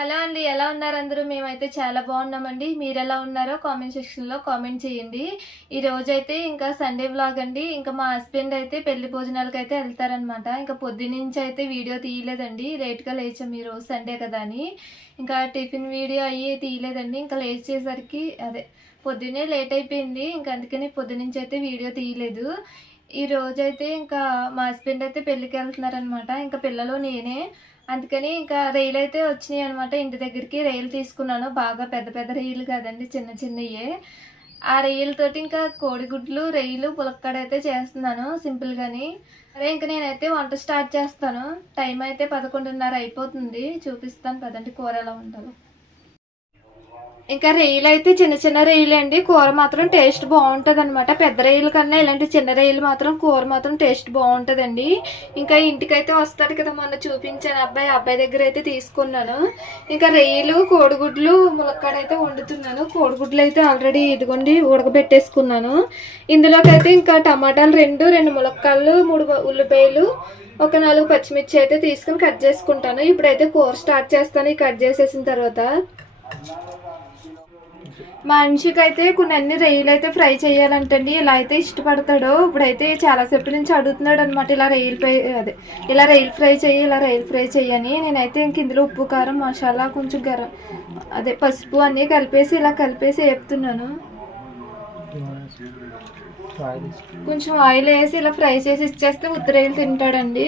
Hello అండి, ఎలా ఉన్నారు అందరూ? మేమైతే చాలా బాగున్నామండి. మీరు ఎలా ఉన్నారో కామెంట్ సెక్షన్లో కామెంట్ చేయండి. ఈ రోజైతే ఇంకా సండే వ్లాగ్ అండి. ఇంకా మా హస్బెండ్ అయితే పెళ్లి భోజనాలకు అయితే వెళ్తారనమాట. ఇంకా పొద్దునుంచి అయితే వీడియో తీయలేదండి, లేట్గా లేచాం ఈరోజు సండే కదా అని. ఇంకా టిఫిన్ వీడియో అయ్యి తీయలేదండి. ఇంకా లేచేసరికి పొద్దున్నే లేట్ అయిపోయింది. ఇంకా అందుకని పొద్దునుంచి అయితే వీడియో తీయలేదు. ఈ రోజైతే ఇంకా మా హస్బెండ్ అయితే పెళ్ళికి వెళ్తున్నారనమాట. ఇంకా పిల్లలు నేనే, అందుకని ఇంకా రైలు అయితే వచ్చినాయి అనమాట. ఇంటి దగ్గరికి రైలు తీసుకున్నాను. బాగా పెద్ద పెద్ద రైలు కాదండి, చిన్న చిన్నయే. ఆ రైలుతోటి ఇంకా కోడిగుడ్లు రైలు పులక్కడ అయితే చేస్తున్నాను సింపుల్గాని. అరే ఇంకా నేనైతే వంట స్టార్ట్ చేస్తాను. టైం అయితే 11:30 అయిపోతుంది. చూపిస్తాను పదండి కూర ఎలా ఉండాలో. ఇంకా రొయ్యలు అయితే చిన్న చిన్న రొయ్యలు అండి. కూర మాత్రం టేస్ట్ బాగుంటుంది అనమాట. పెద్ద రొయ్యల కన్నా ఇలాంటి చిన్న రొయ్యలు మాత్రం కూర మాత్రం టేస్ట్ బాగుంటుందండి. ఇంకా ఇంటికైతే వస్తాడు కదా, మొన్న చూపించాను అబ్బాయి దగ్గర అయితే తీసుకున్నాను. ఇంకా రొయ్యలు కోడిగుడ్లు ములక్కాడ అయితే వండుతున్నాను. కోడిగుడ్లు అయితే ఆల్రెడీ ఇదిగోండి ఉడకబెట్టేసుకున్నాను. ఇందులోకి అయితే ఇంకా టమాటాలు రెండు ములక్కాళ్ళు, 3 ఉల్లిపాయలు, ఒక 4 పచ్చిమిర్చి అయితే తీసుకుని కట్ చేసుకుంటాను. ఇప్పుడైతే కూర స్టార్ట్ చేస్తాను. కట్ చేసేసిన తర్వాత మనిషికి అయితే కొన్ని రొయ్యలు అయితే ఫ్రై చేయాలంటండి. ఇలా అయితే ఇష్టపడతాడు. ఇప్పుడైతే చాలాసేపు నుంచి అడుగుతున్నాడు అనమాట, ఇలా రొయ్యలు ఫ్రై చేయని. నేనైతే ఇంక ఇందులో ఉప్పు, కారం, మసాలా, కొంచెం పసుపు అన్నీ కలిపేసి వేపుతున్నాను. కొంచెం ఆయిల్ వేసి ఇలా ఫ్రై చేసి ఇచ్చేస్తే ఉత్తి రొయ్యలు తింటాడండి.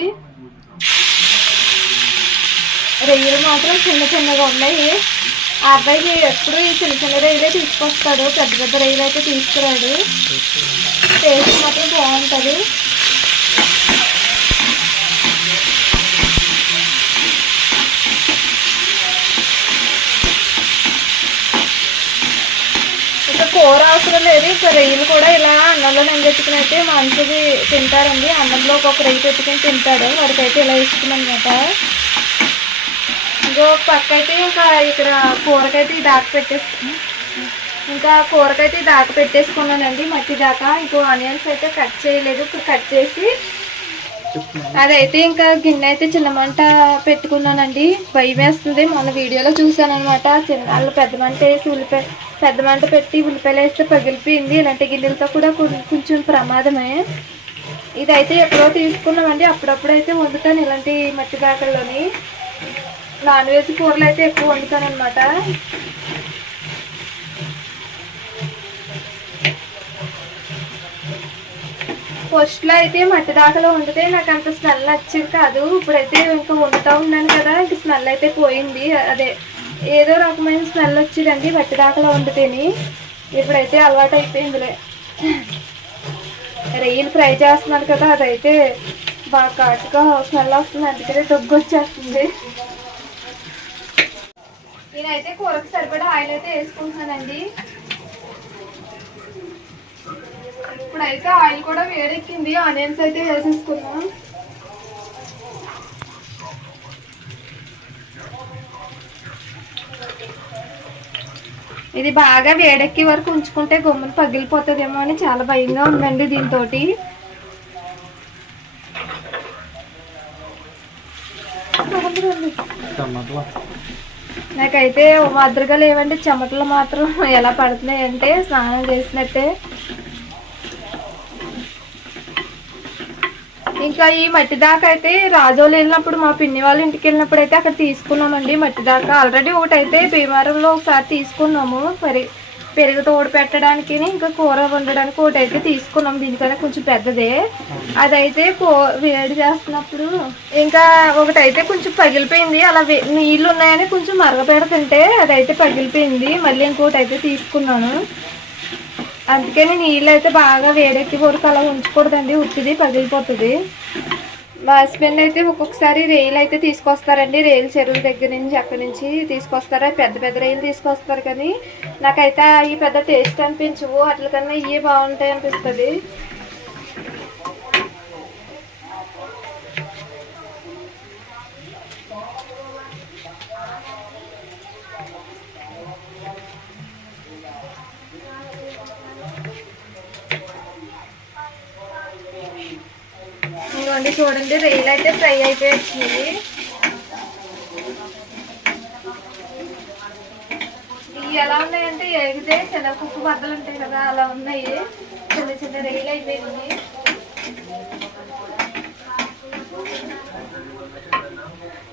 రొయ్యలు మాత్రం చిన్న చిన్నగా ఉన్నాయి. ఆ అబ్బాయికి ఎప్పుడు ఈ చిన్న చిన్న రొయ్యలే తీసుకొస్తాడు, పెద్ద పెద్ద రొయ్యలు అయితే తీసుకురాడు. టేస్ట్ మాత్రం బాగుంటుంది. ఇంకా కూర అవసరం లేదు. ఇంకా రొయ్యలు కూడా ఇలా అన్నంలో నెంగెట్టుకుని అయితే మంచిది తింటారండి. అన్నంలో ఒక రొయ్య పెట్టుకుని తింటాడు. వాడికైతే ఇలా ఇష్టం అనమాట. ఇంకో పక్క అయితే ఇంకా ఇక్కడ కూరకైతే దాకా పెట్టేసుకున్నానండి మట్టి దాకా. ఇంకో ఆనియన్స్ అయితే కట్ చేయలేదు, ఇప్పుడు కట్ చేసి అదైతే ఇంకా గిన్నె అయితే చిన్న మంట పెట్టుకున్నానండి. భయం వేస్తుంది. మొన్న వీడియోలో చూసాను అనమాట. వాళ్ళు పెద్ద మంట పెట్టి ఉల్లిపాయలు వేస్తే పగిలిపోయింది. ఇలాంటి గిన్నెలతో కూడా కొంచెం ప్రమాదమే. ఇదైతే ఎప్పుడో తీసుకున్నామండి. అప్పుడప్పుడు అయితే వండుతాను ఇలాంటి మట్టి దాకల్లోని. నాన్ వెజ్ కూరలు అయితే ఎక్కువ వండుతాను అనమాట. ఫస్ట్లో అయితే మట్టి దాకలో వండితే నాకు అంత స్మెల్ వచ్చేది కాదు. ఇప్పుడైతే ఇంకా వండుతూ ఉన్నాను కదా, ఇంక స్మెల్ అయితే పోయింది. ఏదో రకమైన స్మెల్ వచ్చేదండి మట్టి దాకలో వండితేని. ఇప్పుడైతే అలవాటు అయిపోయిందిలే. రొయ్యలు ఫ్రై చేస్తున్నాను కదా, అదైతే బాగా ఘాటుగా స్మెల్ వస్తుంది, అందుకనే దగ్గు వచ్చేస్తుంది. నేనైతే కూరకు సరిపడా ఆయిల్ అయితే వేసుకుంటున్నానండి. ఇప్పుడైతే ఆయిల్ కూడా వేడెక్కింది. ఆనియన్స్ అయితే వేసేసుకున్నాం. ఇది బాగా వేడెక్కే వరకు ఉంచుకుంటే గమ్మున పగిలిపోతుందేమో అని చాలా భయంగా ఉందండి దీంతో. నాకైతే మాదిరిగా లేవండి, చెమటలు మాత్రం ఎలా పడుతున్నాయి అంటే స్నానం చేసినట్టే. ఇంకా ఈ మట్టి దాకా అయితే రాజోలు వెళ్ళినప్పుడు, మా పిన్ని వాళ్ళ ఇంటికి వెళ్ళినప్పుడు అయితే అక్కడ తీసుకున్నామండి మట్టి దాకా. ఆల్రెడీ ఒకటైతే భీమవరంలో ఒకసారి తీసుకున్నాము, పెరుగు తోడు పెట్టడానికి, ఇంకా కూర వండడానికి ఒకటైతే తీసుకున్నాం. దీనికన్నా కొంచెం పెద్దదే. అదైతే వేడి చేస్తున్నప్పుడు ఇంకా ఒకటైతే కొంచెం పగిలిపోయింది. అలా నీళ్ళు ఉన్నాయని కొంచెం మరగపెడుతుంటే అదైతే పగిలిపోయింది. మళ్ళీ ఇంకోటి అయితే తీసుకున్నాను. అందుకని నీళ్ళు అయితే బాగా వేడెక్కి వరకు అలా ఉంచకూడదండి, ఉట్టిది పగిలిపోతుంది. మా హస్బెండ్ అయితే ఒక్కొక్కసారి రైలు అయితే తీసుకొస్తారండి. రైలు చెరువు దగ్గర నుంచి అక్కడి నుంచి తీసుకొస్తారు. పెద్ద పెద్ద రైలు తీసుకొస్తారు, కానీ నాకైతే అవి పెద్ద టేస్ట్ అనిపించవు. వాటికన్నా ఇవే బాగుంటాయి అనిపిస్తుంది. చూడండి రొయ్యలు అయితే ఫ్రై అయిపోయి వచ్చినాయి. ఇవి ఎలా ఉన్నాయంటే ఎగితే శనగపప్పు బద్దలు ఉంటాయి కదా అలా ఉన్నాయి. చిన్న చిన్న రైలు అయిపోయింది.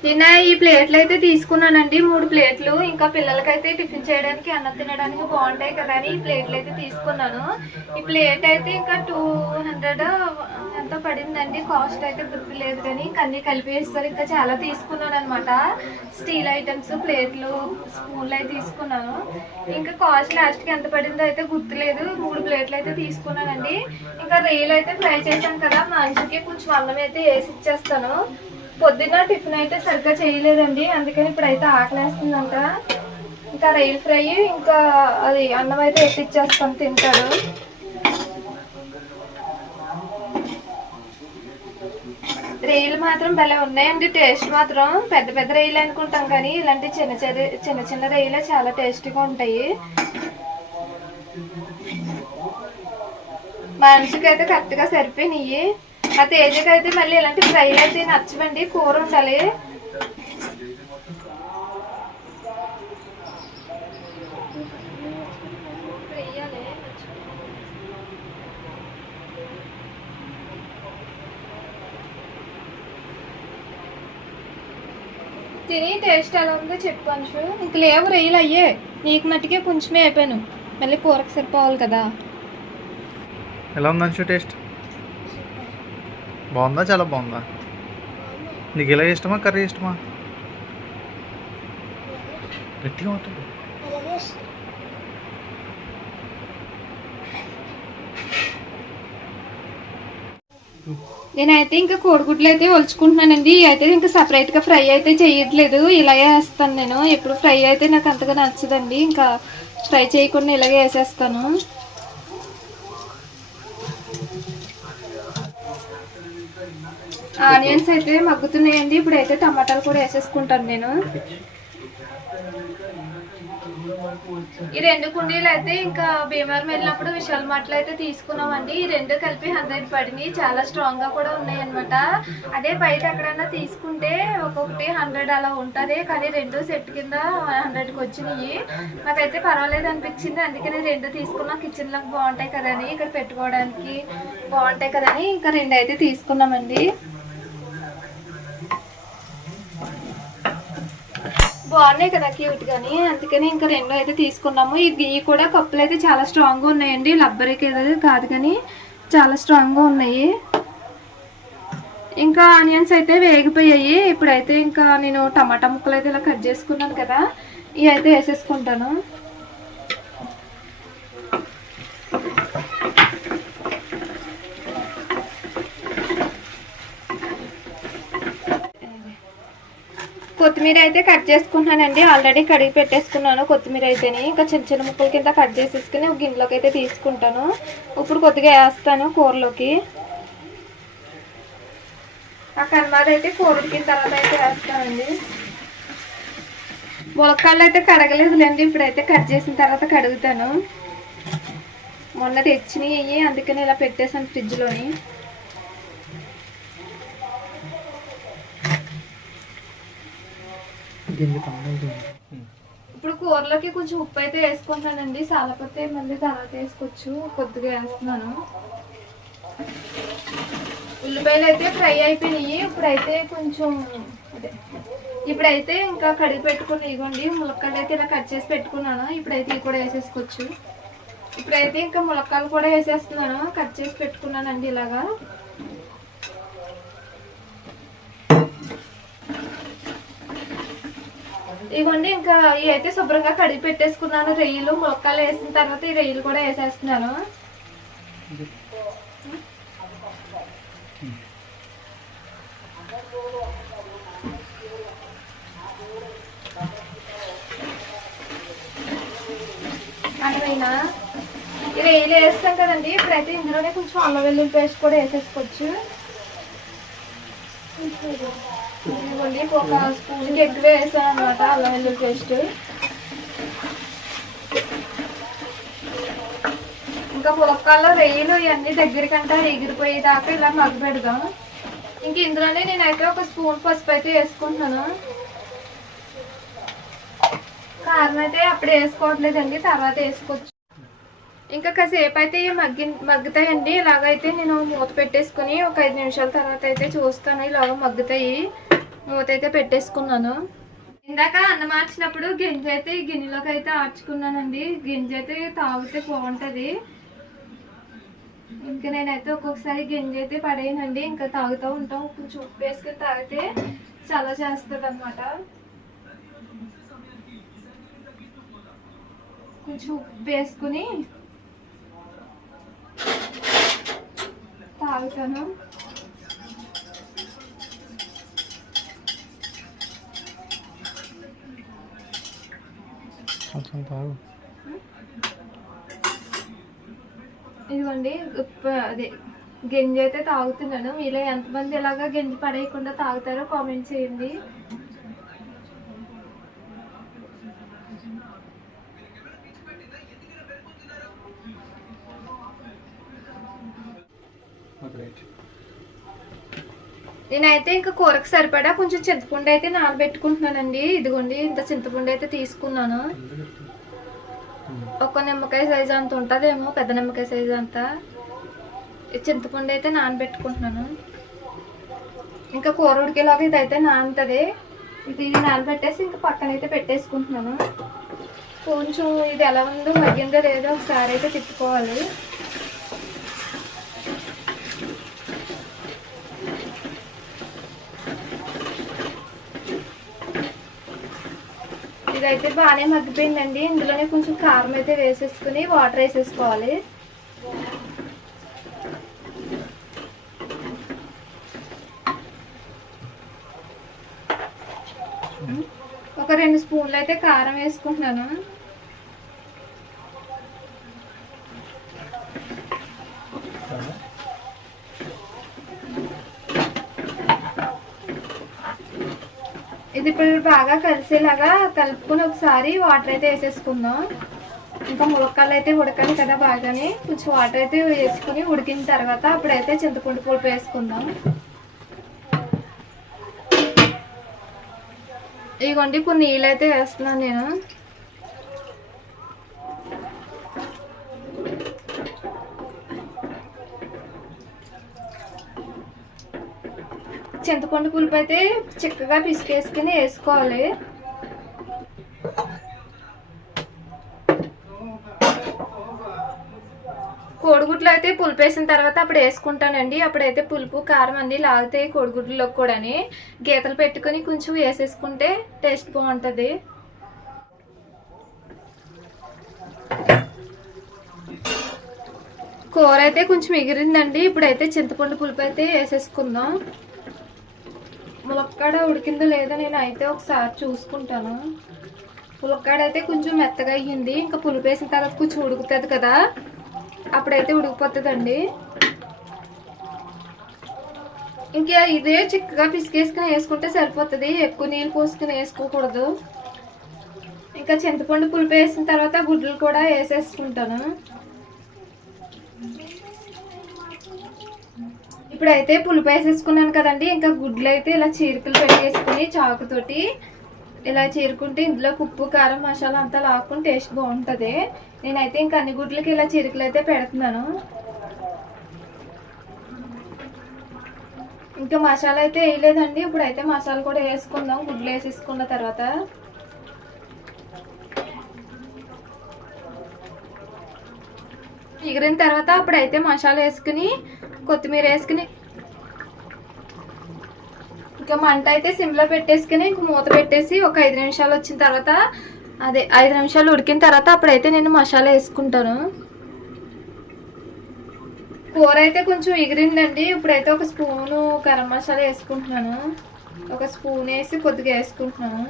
నిన్న ఈ ప్లేట్లు అయితే తీసుకున్నానండి, 3 ప్లేట్లు. ఇంకా పిల్లలకైతే టిఫిన్ చేయడానికి అన్నం తినడానికి బాగుంటాయి కదా అని ఈ ప్లేట్లు అయితే తీసుకున్నాను. ఈ ప్లేట్ అయితే ఇంకా 200 ఎంత పడిందండి, కాస్ట్ అయితే గుర్తు లేదు కానీ ఇంకా అన్ని కలిపి వేస్తారు. ఇంకా చాలా తీసుకున్నాను అనమాట. స్టీల్ ఐటమ్స్, ప్లేట్లు, స్పూన్లు అయితే తీసుకున్నాను. ఇంకా కాస్ట్ లాస్ట్కి ఎంత పడిందో అయితే గుర్తులేదు. 3 ప్లేట్లు అయితే తీసుకున్నానండి. ఇంకా రైలు అయితే ఫ్రై చేశాను కదా, మనిషికి కొంచెం అన్నం అయితే వేసి ఇచ్చేస్తాను. పొద్దున్న టిఫిన్ అయితే సరిగ్గా చేయలేదండి, అందుకని ఇప్పుడైతే ఆకలేస్తుందంట. ఇంకా రైల్ ఫ్రై ఇంకా అది అన్నం అయితే ఎత్తిచ్చేస్తాం, తింటాడు. రైలు మాత్రం భలే ఉన్నాయండి, టేస్ట్ మాత్రం. పెద్ద పెద్ద రైలు అనుకుంటాం కానీ ఇలాంటి చిన్న చిన్న రైలే చాలా టేస్టీగా ఉంటాయి. మనిషికి అయితే కరెక్ట్గా సరిపోయినాయి. ఆ తేజకి అయితే మళ్ళీ ఇలాంటి ఫ్రైలు అయితే నచ్చవండి, కూర ఉండాలి. తిని టేస్ట్ ఎలా ఉందో చెప్పు అంశు. ఇంక లేవు రైలు అయ్యే, నీకు మట్టికే కొంచెమే అయిపోయాను, మళ్ళీ కూరకు సరిపోవాలి కదా. ఎలా ఉంది అంశు టేస్ట్? బాగుందా? చాలా బాగుందా? నీకు ఇలా ఇష్టమా, కర్రీ ఇష్టమా? గట్టిగా ఉంటుంది. నేనైతే ఇంకా కోడిగుడ్లు అయితే ఒలుచుకుంటున్నానండి. అయితే ఇంకా సపరేట్గా ఫ్రై అయితే చేయట్లేదు, ఇలాగే వేస్తాను నేను. ఎప్పుడు ఫ్రై అయితే నాకు అంతగా నచ్చదండి, ఇంకా ఫ్రై చేయకుండా ఇలాగే వేసేస్తాను. ఆనియన్స్ అయితే మగ్గుతున్నాయండి, ఇప్పుడైతే టమాటాలు కూడా వేసేసుకుంటాను నేను. ఈ 2 కుండీలు అయితే ఇంకా భీమవరం వెళ్ళినప్పుడు విశాల్ మార్ట్లో అయితే తీసుకున్నామండి. ఈ 2 కలిపి 100 పడినాయి, చాలా స్ట్రాంగ్ గా కూడా ఉన్నాయి అనమాట. అదే బయట ఎక్కడన్నా తీసుకుంటే ఒక్కొక్కటి 100 అలా ఉంటది, కానీ 2 సెట్ కింద 100కి వచ్చినాయి. నాకైతే పర్వాలేదు అనిపించింది, అందుకని 2 తీసుకున్నా. కిచెన్ లోకి బాగుంటాయి కదని, ఇక్కడ పెట్టుకోవడానికి బాగుంటాయి కదని ఇంకా 2 అయితే తీసుకున్నామండి. బాగున్నాయి కదా క్యూట్ గాని, అందుకని ఇంకా 2 అయితే తీసుకున్నాము. ఇవి కూడా కప్పులు అయితే చాలా స్ట్రాంగ్ గా ఉన్నాయండి, లబ్బరికి కాదు కానీ చాలా స్ట్రాంగ్ గా ఉన్నాయి. ఇంకా ఆనియన్స్ అయితే వేగిపోయాయి. ఇప్పుడైతే ఇంకా నేను టమాటా ముక్కలు అయితే ఇలా కట్ చేసుకున్నాను కదా, ఇవి అయితే వేసేసుకుంటాను. కొత్తిమీర అయితే కట్ చేసుకుంటున్నానండి, ఆల్రెడీ కడిగి పెట్టేసుకున్నాను కొత్తిమీర అయితేని. ఇంకా చిన్న చిన్న ముక్కల కింద కట్ చేసేసుకుని ఒక గిన్నెలోకి అయితే తీసుకుంటాను. ఇప్పుడు కొద్దిగా వేస్తాను కూరలోకి. ఆ కన్మాద అయితే కూర ఉడికిన తర్వాత అయితే వేస్తానండి. ములక్కాళ్ళు అయితే కడగలేదులేండి, ఇప్పుడైతే కట్ చేసిన తర్వాత కడుగుతాను. మొన్న తెచ్చినవి అందుకని ఇలా పెట్టేసాను ఫ్రిడ్జ్లోని. ఇప్పుడు కూరలోకి కొంచెం ఉప్పు అయితే వేసుకుంటానండి, సాలపోతే మళ్ళీ తర్వాత వేసుకోవచ్చు. కొద్దిగా వేస్తున్నాను. ఉల్లిపాయలు అయితే ఫ్రై అయిపోయినాయి. ఇప్పుడైతే కొంచెం ఇప్పుడైతే ఇంకా కడిగి పెట్టుకుని ఇవ్వండి ములక్కాయలు అయితే ఇలా కట్ చేసి పెట్టుకున్నాను. ఇప్పుడైతే ఇవి కూడా వేసేసుకోవచ్చు. ఇప్పుడైతే ఇంకా ములక్కాయలు కూడా వేసేస్తున్నాను, కట్ చేసి పెట్టుకున్నానండి ఇలాగా. ఇవ్వండి ఇంకా ఇవి అయితే శుభ్రంగా కడిగి పెట్టేసుకున్నాను. రొయ్యలు ములక్కాయలు వేసిన తర్వాత ఈ రొయ్యలు కూడా వేసేస్తున్నాను. అన్నమైనా ఈ రొయ్యలు వేస్తాం కదండి, ఇప్పుడైతే ఇందులోనే కొంచెం అల్లం వెల్లుల్లి పేస్ట్ కూడా వేసేసుకోవచ్చు. ఇవ్వండి ఒక స్పూన్కి ఎక్కువ వేసాను అనమాట అల్లం వెల్లుల్లి పేస్ట్. ఇంకా ములక్కాయలు రొయ్యలు ఇవన్నీ దగ్గరికంటే ఎగిరిపోయేదాకా ఇలా మగ్గు పెడదాం. ఇంక ఇందులోనే నేనైతే ఒక స్పూన్ పసుపు అయితే వేసుకుంటున్నాను. కారం అయితే అప్పుడు వేసుకోవట్లేదండి, తర్వాత వేసుకోవచ్చు. ఇంకా కాసేపు అయితే మగ్గుతాయండి. ఇలాగైతే నేను మూత పెట్టేసుకుని ఒక 5 నిమిషాల తర్వాత అయితే చూస్తాను. ఇలాగ మగ్గుతాయి. మూత అయితే పెట్టేసుకున్నాను. ఇందాక అన్నం మార్చినప్పుడు గింజ అయితే గిన్నెలోకి అయితే ఆర్చుకున్నానండి. గింజ అయితే తాగితే బాగుంటుంది. ఇంకా నేనైతే ఒక్కొక్కసారి గింజ అయితే పడేయనండి, ఇంకా తాగుతూ ఉంటాం. కొంచెం ఉప్పు వేసుకుని తాగితే చాలా చేస్తుంది అనమాట. కొంచెం ఉప్పు వేసుకుని తాగుతాను. ఇదిగోండి అదే గింజ అయితే తాగుతున్నాను. మీలో ఎంతమంది ఇలాగా గింజ పడేయకుండా తాగుతారో కామెంట్ చేయండి. నేనైతే ఇంకా కూరకు సరిపడా కొంచెం చింతపండు అయితే నానబెట్టుకుంటున్నానండి. ఇదిగోండి ఇంత చింతపండు అయితే తీసుకున్నాను. ఒక నిమ్మకాయ సైజు అంత ఉంటుందేమో, పెద్ద నిమ్మకాయ సైజు అంతా చింతపండు అయితే నానబెట్టుకుంటున్నాను. ఇంకా కూర ఉడికేలాగా ఇదైతే నానుతుంది. ఇది నానబెట్టేసి ఇంకా పక్కన అయితే పెట్టేసుకుంటున్నాను. కొంచెం ఇది ఎలా ఉందో మగ్గిందో లేదో ఒకసారి అయితే తిప్పుకోవాలి. ఇదైతే బాగానే మగ్గిపోయిందండి. ఇందులోనే కొంచెం కారం అయితే వేసేసుకుని వాటర్ వేసేసుకోవాలి. ఒక 2 స్పూన్లు అయితే కారం వేసుకుంటున్నాను. ఇది ఇప్పుడు బాగా కలిసేలాగా కలుపుకుని ఒకసారి వాటర్ అయితే వేసేసుకుందాం. ఇంకా ములక్కాయలు అయితే ఉడకాలి కదా బాగానే, కొంచెం వాటర్ అయితే వేసుకుని ఉడికిన తర్వాత అప్పుడైతే చింతపండు పులుపు వేసుకుందాం. ఇదిగోండి కొన్ని నీళ్ళు అయితే వేస్తున్నాను నేను. చింతపండు పులుపు అయితే చిక్కగా పిసికేసుకుని వేసుకోవాలి. కోడిగుడ్లు అయితే పులుపు వేసిన తర్వాత అప్పుడు వేసుకుంటానండి. అప్పుడైతే పులుపు కారం అన్నీ లాగుతాయి కోడిగుడ్లలో కూడా. గీతలు పెట్టుకుని కొంచెం వేసేసుకుంటే టేస్ట్ బాగుంటుంది. కూర అయితే కొంచెం ఎగిరిందండి. ఇప్పుడైతే చింతపండు పులుపు అయితే వేసేసుకుందాం. ములక్కాడ ఉడికిందో లేదో నేను అయితే ఒకసారి చూసుకుంటాను. ములక్కాడ అయితే కొంచెం మెత్తగా అయ్యింది. ఇంకా పులుపు వేసిన తర్వాత కొంచెం ఉడుకుతుంది కదా, అప్పుడైతే ఉడికిపోతుందండి. ఇంకా ఇదే చిక్కగా పిసికేసుకుని వేసుకుంటే సరిపోతుంది. ఎక్కువ నీళ్ళు పోసుకుని వేసుకోకూడదు. ఇంకా చింతపండు పులుపు వేసిన తర్వాత గుడ్లు కూడా వేసేసుకుంటాను. ఇప్పుడైతే పులుపు వేసేసుకున్నాను కదండి. ఇంకా గుడ్లు అయితే ఇలా చీరికలు పెట్టేసుకుని చాకుతోటి ఇలా చీరుకుంటే ఇందులో ఉప్పు కారం మసాలా అంతా లాక్కుని టేస్ట్ బాగుంటుంది. నేనైతే ఇంకా అన్ని గుడ్లకి ఇలా చీరికలు అయితే పెడుతున్నాను. ఇంకా మసాలా అయితే వేయలేదండి. ఇప్పుడైతే మసాలా కూడా వేసుకుందాం గుడ్లు వేసేసుకున్న తర్వాత. ఎగిరిన తర్వాత అప్పుడైతే మసాలా వేసుకుని కొత్తిమీర వేసుకుని ఇంకా మంట అయితే సిమ్లో పెట్టేసుకుని ఇంక మూత పెట్టేసి ఒక 5 నిమిషాలు వచ్చిన తర్వాత 5 నిమిషాలు ఉడికిన తర్వాత అప్పుడైతే నేను మసాలా వేసుకుంటాను. కూర అయితే కొంచెం ఎగిరిందండి. ఇప్పుడైతే ఒక స్పూను గరం మసాలా వేసుకుంటున్నాను. ఒక స్పూన్ వేసి కొద్దిగా వేసుకుంటున్నాను.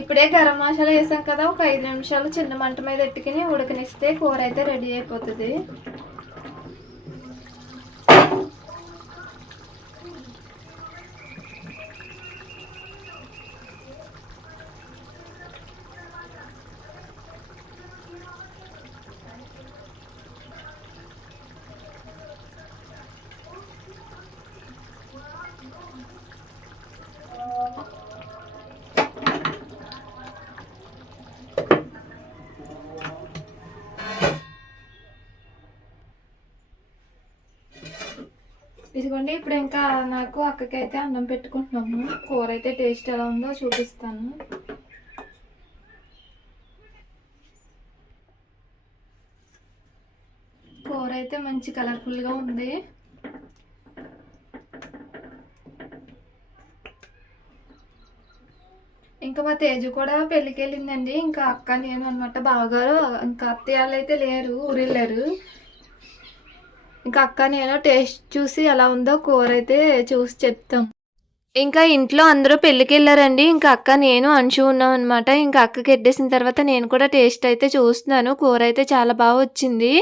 ఇప్పుడే గరం మసాలా వేసాం కదా, ఒక 5 నిమిషాలు చిన్న మంట మీద పెట్టుకుని ఉడకనిస్తే కూర అయితే రెడీ అయిపోతుంది. ఇదిగోండి ఇప్పుడు ఇంకా నాకు అక్కకైతే అన్నం పెట్టుకుంటున్నాము. కూర అయితే టేస్ట్ ఎలా ఉందో చూపిస్తాను. కూర అయితే మంచి కలర్ఫుల్గా ఉంది. ఇంకా మా తేజు కూడా పెళ్ళికి వెళ్ళిందండి. ఇంకా అక్క నేను అనమాట. బావగారు ఇంకా అత్తయ్య వాళ్ళు అయితే లేరు, ఊరు వెళ్ళారు. ఇంకా అక్క నేను టేస్ట్ చూసి ఎలా ఉందో కూర అయితే చూసి చెప్తాం. ఇంకా ఇంట్లో అందరూ పెళ్ళికి వెళ్ళారండి. ఇంకా అక్క నేను అంశు ఉన్నాం అనమాట. ఇంకా అక్కకి ఎట్టేసిన తర్వాత నేను కూడా టేస్ట్ అయితే చూస్తున్నాను. కూర అయితే చాలా బాగా వచ్చింది.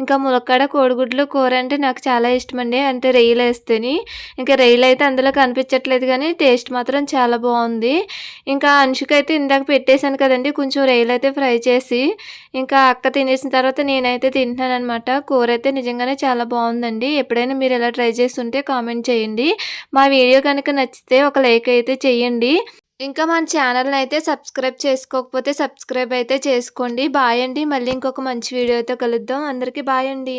ఇంకా ములక్కాడ కోడిగుడ్లు కూర అంటే నాకు చాలా ఇష్టం అండి. అంటే రొయ్యలు వేస్తేని ఇంకా రొయ్యలు అయితే అందులో కనిపించట్లేదు కానీ టేస్ట్ మాత్రం చాలా బాగుంది. ఇంకా అంశుకైతే ఇందాక పెట్టేశాను కదండి కొంచెం రొయ్యలు అయితే ఫ్రై చేసి. ఇంకా అక్క తినేసిన తర్వాత నేనైతే తింటున్నాను అనమాట. కూర అయితే నిజంగానే చాలా బాగుందండి. ఎప్పుడైనా మీరు ఇలా ట్రై చేస్తుంటే కామెంట్ చేయండి. మా వీడియో కనుక నచ్చితే ఒక లైక్ అయితే చేయండి. ఇంకా మన ఛానల్ని అయితే సబ్స్క్రైబ్ చేసుకోకపోతే సబ్స్క్రైబ్ అయితే చేసుకోండి. బాయ్ అండి. మళ్ళీ ఇంకొక మంచి వీడియోతో కలుద్దాం. అందరికీ బాయ్ అండి.